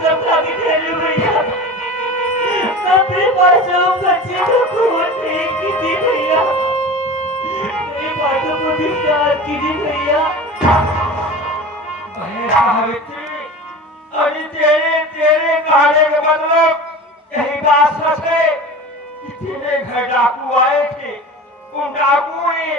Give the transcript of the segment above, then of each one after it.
सब आगे खेले भैया। अपने मासूम बच्चे को खून फेंक कीजिए भैया। मेरे बातों को विश्वास कीजिए भैया। सावित्री, अरे तेरे तेरे कहने का मतलब यही बात सच है कि तेरे घर डाकू आए थे, उन डाकुओं ने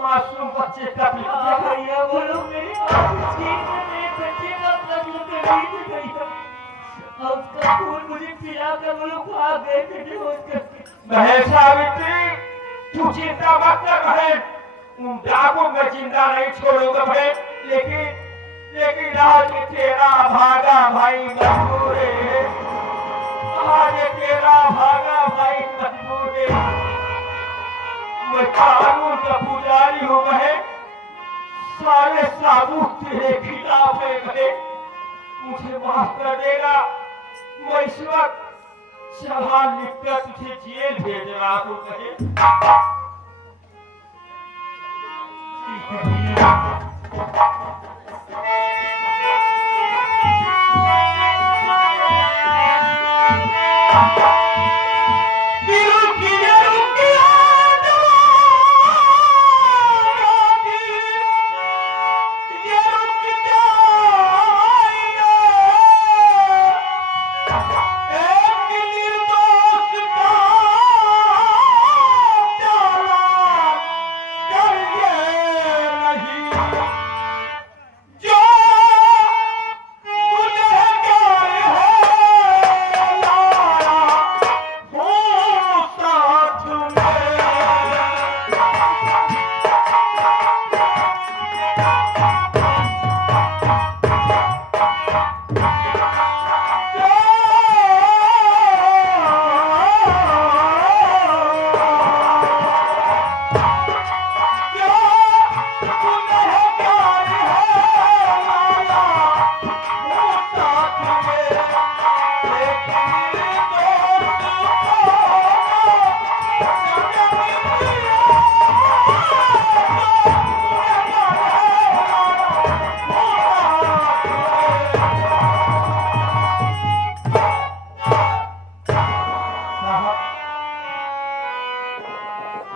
मासूम बच्चे का भैया बोलो मेरी बात ठीक है। मेरे बच्चे का अपना खून खरीद भैया। और उसका खून मुझे पिला कर वो लोग भाग गए थे बेहोश करके। बहन सावित्री, तू चिंता मत कर बहन, उन डाकुओं को जिंदा नहीं छोड़ूंगा बहन। लेकिन लेकिन आज तेरा भागा भाई मजबूर है, आज तेरा भागा भाई मजबूर है। मैं कानून का पुजारी हूँ बहन, सारे साधु तेरे खिलाफ है बहन, मुझे माफ कर देगा। मैं इस वक्त चालान लिखकर तुझे जेल भेज रहा हूँ बहन।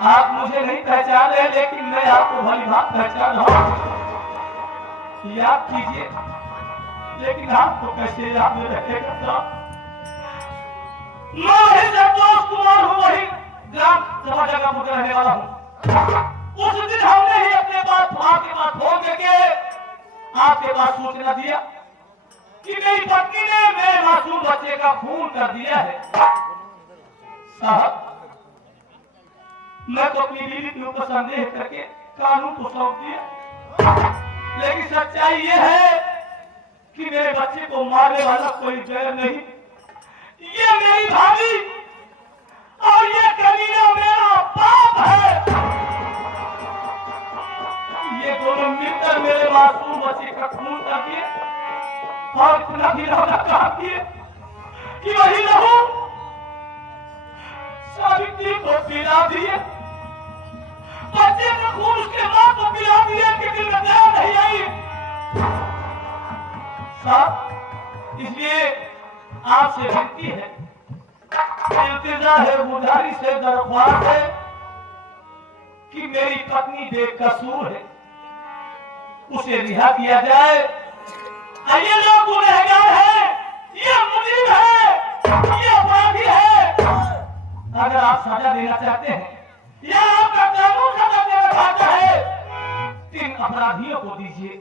आप मुझे नहीं पहचाने, लेकिन मैं आपको भली भांति पहचान रहा हूं। याद कीजिए, लेकिन आपको कैसे याद में रहेगा साहब? मैं वही संतोष कुमार हूँ, वही ग्राम सभा जगह में रहने वाला हूँ। उस दिन हमने ही अपने पास आपके पास फोन करके आपके पास सूचना दिया कि मेरी पत्नी ने मेरे मासूम बच्चे का खून कर दिया है। साहब, मैं तो अपनी बीवी के ऊपर संदेह करके कानून को सौंप दिया, लेकिन सच्चाई ये है कि मेरे बच्चे को मारने वाला कोई गैर नहीं, ये मेरी भाभी और ये कमीना मेरा बाप है। ये दोनों मिलकर मेरे मासूम बच्चे का खून कर दिए और इतना भी काम किए कि वही लहू सावित्री को पिला दिए, बच्चे का खून उसके मां को पिला दिया कि दिल में दया नहीं आई। साहब, इसलिए आपसे विनती है, इल्तिजा है, गुजारिश है, दरख्वास्त है कि मेरी पत्नी बेकसूर है, उसे रिहा किया जाए। ये लोग गुनहगार है, ये मुजरिम है, ये अपराधी है। अगर आप सजा देना चाहते हैं या आपका कानून सजा देना चाहता है, इन अपराधियों को दीजिए,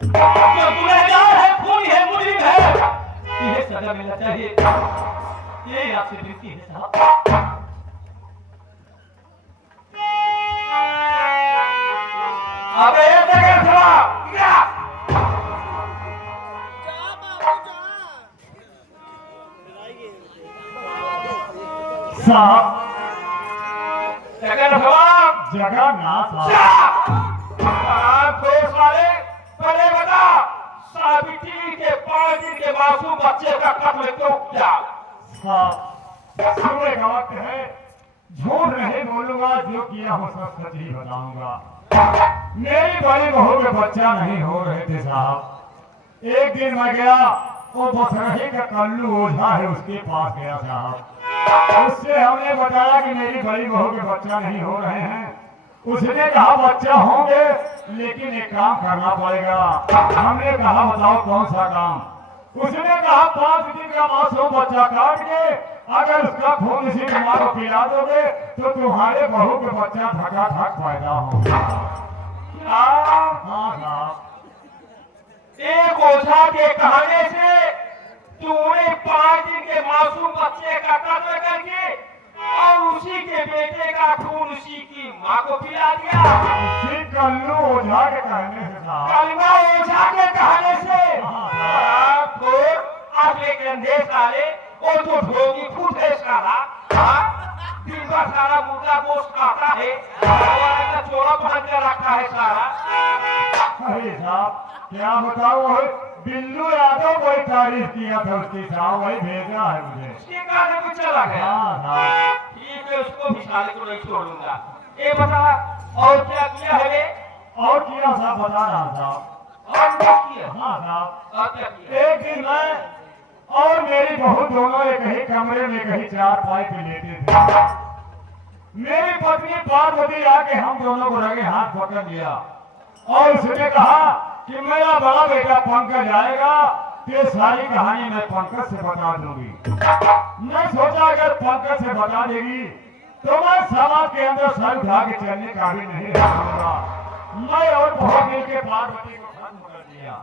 जो गुनहगार है, खूनी है, मुजरिम है, इन्हें सजा मिलना चाहिए। ये आपसे विनती है साहब। अबे ये जगह साहब क्या साहब, जगह साहब जगह ना साहब। पहले बता, सावित्री के 5 दिन के मासूम बच्चे का कत्ल क्यों किया? साहब, सुबह का वक्त है, झूठ नहीं बोलूंगा, जो किया हो सब सच ही बताऊंगा। मेरी बड़ी बहू के बच्चा नहीं हो रहे थे साहब। एक दिन मैं गया वो बसरही का कल्लू ओझा है उसके पास गया साहब। उससे हमने बताया कि मेरी बड़ी बहू के बच्चा नहीं हो रहे हैं। उसने कहा बच्चा होंगे लेकिन एक काम करना पड़ेगा। हमने कहा बताओ कौन सा काम। उसने कहा 5 दिन का मासूम बच्चा काट के अगर उसका खून इसी माँ को पिला दोगे तो तुम्हारे बहू के बच्चा धकाधक पैदा होगा। हाँ साहब, एक ओझा के कहने से तूने 5 दिन के मासूम बच्चे का कत्ल करके और उसी के बेटे का खून उसी की माँ को पिला दिया। उसी कल्लू ओझा के कहने से साहब। कलमा ओझा के कहने से आपको अगले गंधे साले और तो ढोगी खुद है साला। दिन भर सारा मुर्गा गोश्त खाता है और चोरा पहन कर रखा है सारा। अरे साहब क्या बताओ बिल्लू यादव कोई तारीफ किया था उसकी साहब वही भेजा है मुझे। उसके कारण भी चला गया। हाँ साहब ठीक है उसको भी साले को नहीं छोड़ूंगा। ये बता और क्या किया है रे? और किया साहब बता रहा साहब। और क्या किया? हाँ साहब और क्या किया? एक दिन मैं और मेरी बहू दोनों एक ही कमरे में कहीं चारपाई पे लेटे थे। मेरी पत्नी पार्वती आके हम दोनों को लगे हाथ पकड़ लिया और उसने कहा कि मेरा बड़ा बेटा पंकज आएगा तो सारी कहानी मैं पंकज से बता दूंगी। मैं सोचा अगर पंकज से बता देगी तो मैं समाज के अंदर सर उठा के चलने का भी नहीं रहूंगा। मैं और बहू मिलकर पार्वती को खत्म कर दिया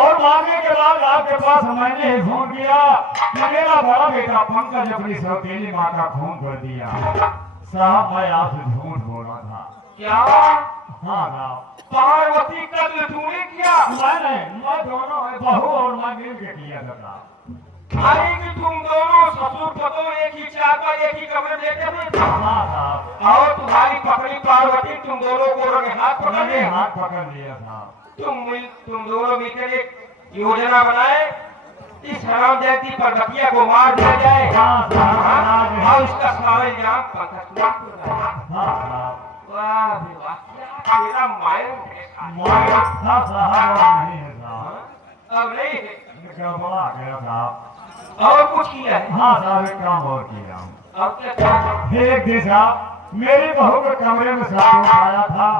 और मारने के बाद आपके पास मैंने ही फोन किया कि मेरा बड़ा बेटा पंकज अपनी सौतेली माँ का खून कर दिया। साहब मैं आपसे झूठ बोल रहा था। क्या? हाँ साहब पार्वती कत्ल तूने किया? मैं दोनों बहू और मैं मिल के किया था। अरे कि तुम दोनों ससुर पतो एक ही चार पर एक ही कमरे में लेटे थे। हाँ साहब और तुम्हारी पकड़ी पार्वती तुम दोनों को रंगे हाथ पकड़ मैंने लिया। हाथ पकड़ लिया साहब। तुम दोनों मिलकर एक योजना बनाए इस हराम जाति पर्वतिया को मार दिया जाए। हाँ साहब और इसका सारा इल्जाम पंकज कुमार को लगाया। हाँ साहब वाह भी वाह क्या तेरा मायर है साला। मैं था साहब और नहीं है साहब। अब नहीं है। गड़बड़ा गया साहब। और कुछ किया है? हाँ साहब एक काम और किया। अब क्या किया? एक दिन साहब मेरी बहू के कमरे में संतोष आया था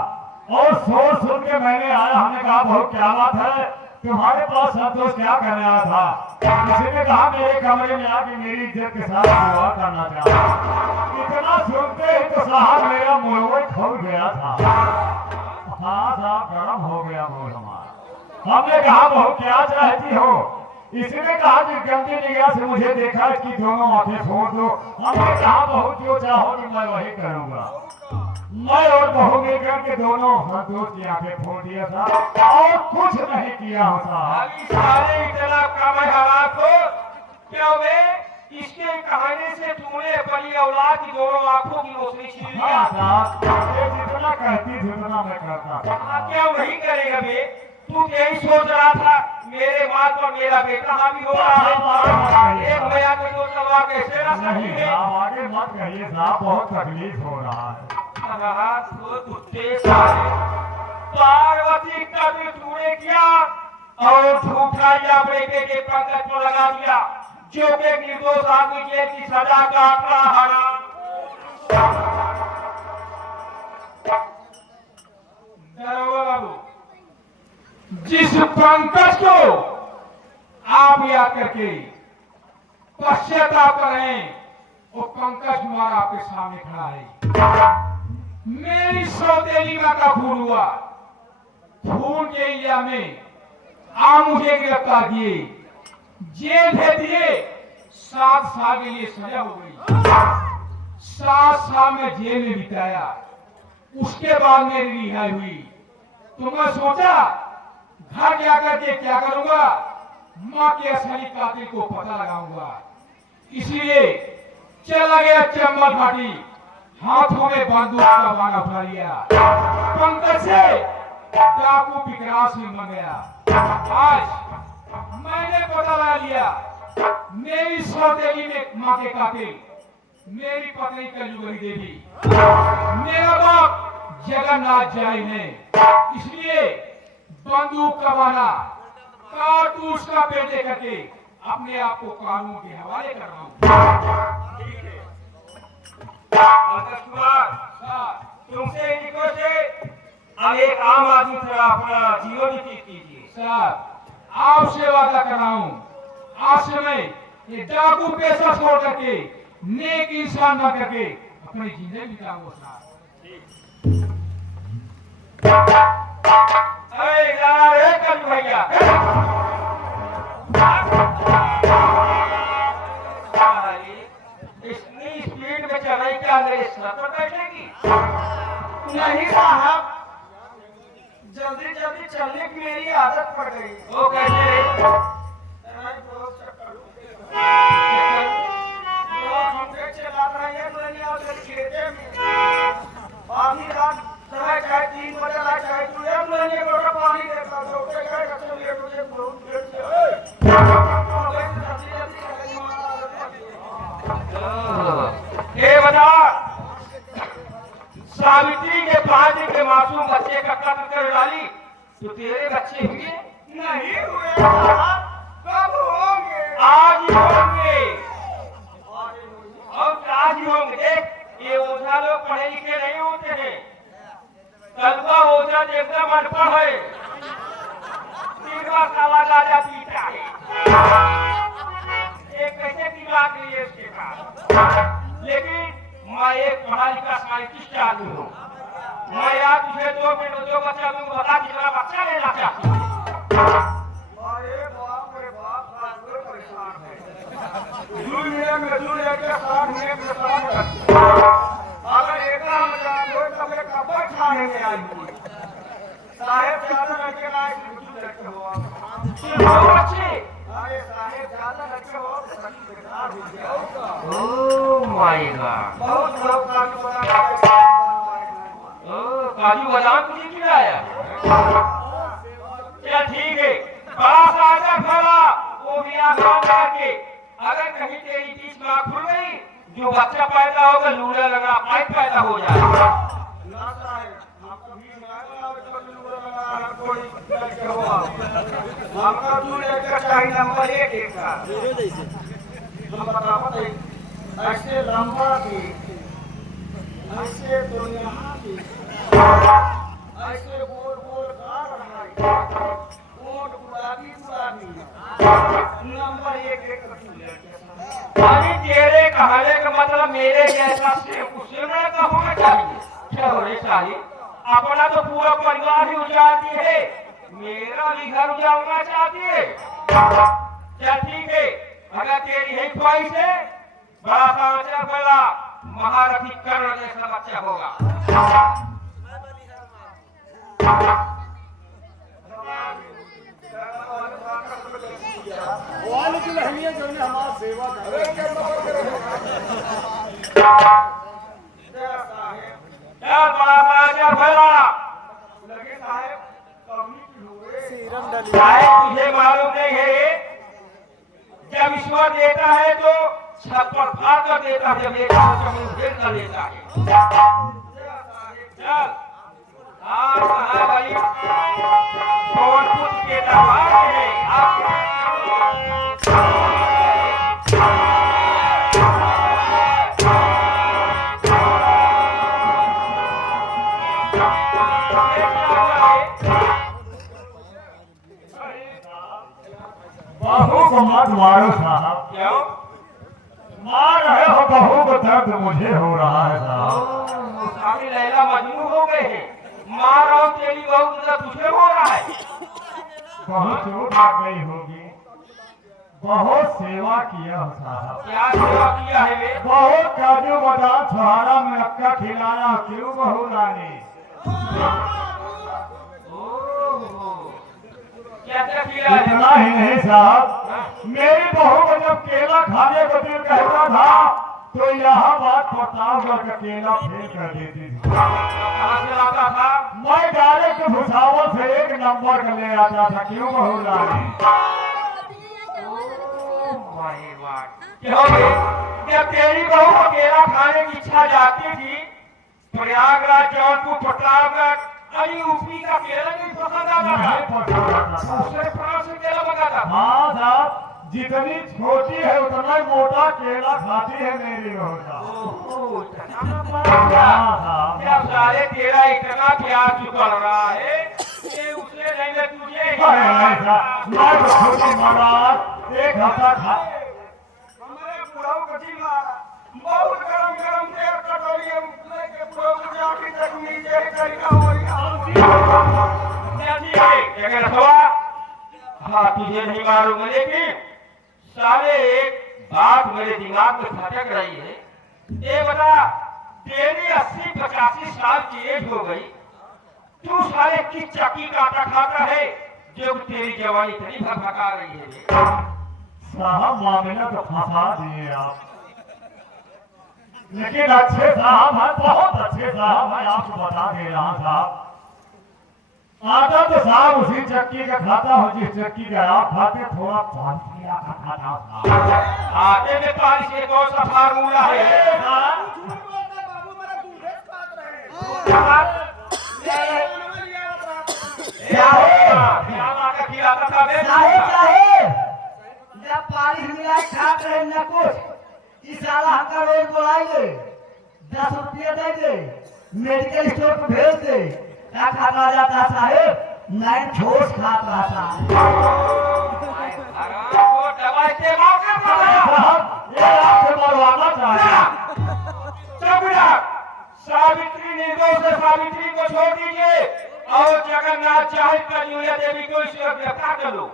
और शोर सुन के मैंने आया। हमने कहा बहू क्या बात है तुम्हारे पास संतोष क्या करने आया था? किसी ने कहा मेरे कमरे में आके मेरी इज्जत के साथ विवाह करना चाहा। इतना सुनते ही तो साहब मेरा मुंह खोल गया था। हाँ साहब गर्म हो गया बोल हमारा। हमने कहा बहू क्या चाहती हो? इसने कहा कि गंदी निगाह से मुझे देखा कि दोनों आंखें फोड़ दो। हमने कहा बहू जो चाहोगे मैं वही करूंगा। मैं और बहू मिलकर के दोनों संतोष की आंखें फोड़ दिया था और कुछ नहीं किया होता। अभी सारे इतना कम है हालात हो क्या हुए? इसके कहने से तूने अपनी औलाद की दोनों आंखों की रोशनी छीन लिया। हाँ साहब ये जितना कहती थी उतना मैं करता था। क्या वही करेगा बे? तू यही सोच रहा था मेरे माँ पर मेरा बेटा हावी हो रहा है। एक भैया के दो सवा कैसे रह सकती नहीं है? साहब आगे मत कहिए साहब बहुत तकलीफ हो रहा है। पार्वती का भी तूने किया और झूठा या अपने बेटे पंकज को लगा दिया जो कि निर्दोष आदमी जेल की सजा काट रहा है। दरोगा बाबू जिस पंकज को आप याद करके पश्चाताप कर रहे हैं वो पंकज कुमार आपके सामने खड़ा है। मेरी सौतेली मां का खून हुआ। खून के इल्जाम में आप मुझे गिरफ्तार किए, जेल भेज दिए। 7 साल के लिए सजा हो गई। 7 साल में जेल में बिताया। उसके बाद मेरी रिहाई हुई तो मैं सोचा घर जाकर के क्या करूंगा? मां के असली कातिल को पता लगाऊंगा। इसलिए चला गया चंबल घाटी, हाथों में बंदूक का बाण उठा लिया। पंकज से डाकू विक्रास में मर गया। आज मैंने पता लगा लिया मेरी सौतेली में मां के कातिल मेरी पत्नी कलयुगी देवी, मेरा बाप जगन्नाथ जैन है। इसलिए बंदूक का बाना कारतूस का पेट करके अपने आप को कानून के हवाले कर रहा हूँ। तुमसे रिक्वेस्ट है, अब एक आम आदमी तरह अपना जीवन व्यतीत कीजिए। सर आपसे वादा कर रहा हूँ, आज से मैं ये डाकू पेशा छोड़ करके नेक इंसान बन करके अपनी जिंदगी बिताऊंगा सर। अरे यार कल भैया इतनी स्पीड में चल रही क्या मेरे सर पर बैठेगी? नहीं साहब, जल्दी जल्दी चलने की मेरी आदत पड़ गई। वो कैसे? चला रही है खेते में आधी रात चाहे 3 बजे ला चाहे तुझे पानी देता तुझे बहुत देर ये बता, सावित्री के 5 दिन के मासूम बच्चे का कत्ल कर डाली तो तेरे बच्चे हुए? नहीं हुए साहब, कब होंगे? आज ही होंगे। और आज ही होंगे। देख, ये ओझा लोग पढ़े लिखे नहीं होते हैं। कल का ओझा एकदम अनपढ़ है, 3 बार साला गाजा पीता है। ये कैसे दिमाग लिए उसके पास? लेकिन मैं एक पढ़ा लिखा साइंटिस्ट आदमी हूँ। मैं आज तुझे 2 मिनट जो बच्चा दूंगा, बता कितना बच्चा लेना चाहती है। अरे बाप रे बाप, परेशान है। 2 मिनट में 2 लेके 60 मिनट में 60 अगर एक तो मैं कब खाने में आएंगी साहेब, ज्यादा लड़के ना लड़के हो बच्चे अरे साहेब, ज्यादा लड़के हो ओह माय गॉड, बहुत लोग काजू बादाम तुझे खिलाया? क्या ठीक है, पास आकर खड़ा वो भी आसान करके, अगर कहीं तेरी बीच में आँख खुल गई, जो बच्चा पैदा होगा लूड़ा लगा पाइप पैदा हो जाएगा। ना साहेब, आपको भी हमका 2 लेकर चाहिए नंबर 1 का। हम बतावत है ऐसे लंबा की, ऐसे दुनिया की, ऐसे गोल गोल कार बनाई, ऊंट गुलाबी गुलाबी, नंबर 1 अभी तेरे कहने का मतलब मेरे जैसा सिर्फ उससे मैं का होना चाहिए। क्या होने चाहिए? अपना तो पूरा परिवार ही उजाड़ती है, मेरा भी घर उजाड़ना चाहती है। क्या ठीक है? अगर तेरी यही ख्वाहिश है, बड़ा समाचार बड़ा महारथी कर्ण जैसा बच्चा होगा। क्या बड़ा समाचार बड़ा लगे साहेब, कमी हुए शायद तुझे मालूम नहीं है, जब ईश्वर देता है तो छप्पर फाड़ कर देता है, जब देता है जमीन घेर कर देता है। चल आज महाबली सोनपुर के दरबार में आप बहू को मत मारो साहब। क्यों? मार रहे हो बहू को, दर्द मुझे हो रहा है साहब। स्वामी लैला मजनू हो गए हैं, मार और तेरी बहू तुझे तुझे हो रहा है। बहुत चोट लग गई होगी, बहुत सेवा किया हो साहब। क्या सेवा किया है वे? बहुत काजू बादाम छुहारा में अक्का खिलाया, क्यों बहू रानी? क्या किया है? इतना ही नहीं साहब, मेरी बहू को जब केला खाने को दिल कहता था तो यहाँ बात प्रतापगढ़ का केला फेंक कर देती थी। कहाँ से लाता था? मैं डायरेक्ट भुसावल से 1 नंबर का ले आता था, क्यों बहू रानी? क्योंकि जब तेरी बहू को केला खाने की इच्छा जाती थी, प्रयागराज, जौनपुर, प्रतापगढ़ अभी यूपी का केला नहीं पसंद आता नहीं था, पसंद आता था। दूसरे फ्रांस से केला मंगाता था। हाँ साहब, जितनी छोटी है उतना ही मोटा केला खाती है मेरी रोजा। ओहो, इतना बड़ा। हाँ साहब। क्या सारे तेरा इतना प्यार चुकल रहा है कि उसने नहीं मैं तुझे ही अरे नहीं साहब, मैं तो छोटी महाराज एक हफ्ता खा हमारे बुढ़ाऊ को जी मारा, बहुत गरम गरम तेल कटोरी है, उसमें के बुढ़ाऊ को जाके तक नीचे ही करिया हो रही। हाँ तुझे नहीं मारूंगा, लेकिन साले एक बात मेरे दिमाग में खटक रही है। ये बता, तेरी 80-85 साल की एज हो गई, तू साले किस चक्की का आटा खाता है जो तेरी जवानी इतनी भगभगा रही है? साहब मामला तो फंसा दिए आप, लेकिन अच्छे साहब हैं, बहुत अच्छे साहब हैं, आपको बता दे रहा हूं साहब। आटा तो साहब उसी चक्की का खाता हो जिस चक्की का आप खाते, थोड़ा पानी पिया का खाता साहब। आटे में पानी से कौन सा फार्मूला है? जब पानी मिला खा रहे न कुछ, इस साला हमका रोज बुलाएंगे, 10 रुपये देंगे, मेडिकल स्टोर पर भेज दे। क्या खाना जाता साहेब? मैं ठोस खाता साहब। दवाई के मौके पर साहब ये आपसे मरवाना चाहिए। सावित्री निर्दोष है, सावित्री को छोड़ दीजिए और जगन्नाथ चाहे कन्हैया देवी को इस वक्त गिरफ्तार कर लो।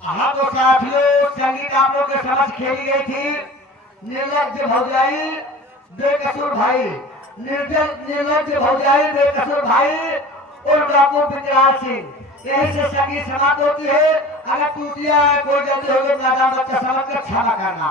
हाँ तो साथियों, संगीत आप लोग के समझ खेली गई थी। निर्लज्ज भौजाई बेकसूर भाई, निर्लज्ज भौजाई बेकसूर भाई और बाबू विद्याल सिंह। यही से संगीत समाप्त होती है। अगर टूटिया कोई जल्दी हो गई मैदान बच्चा समझ कर क्षमा करना।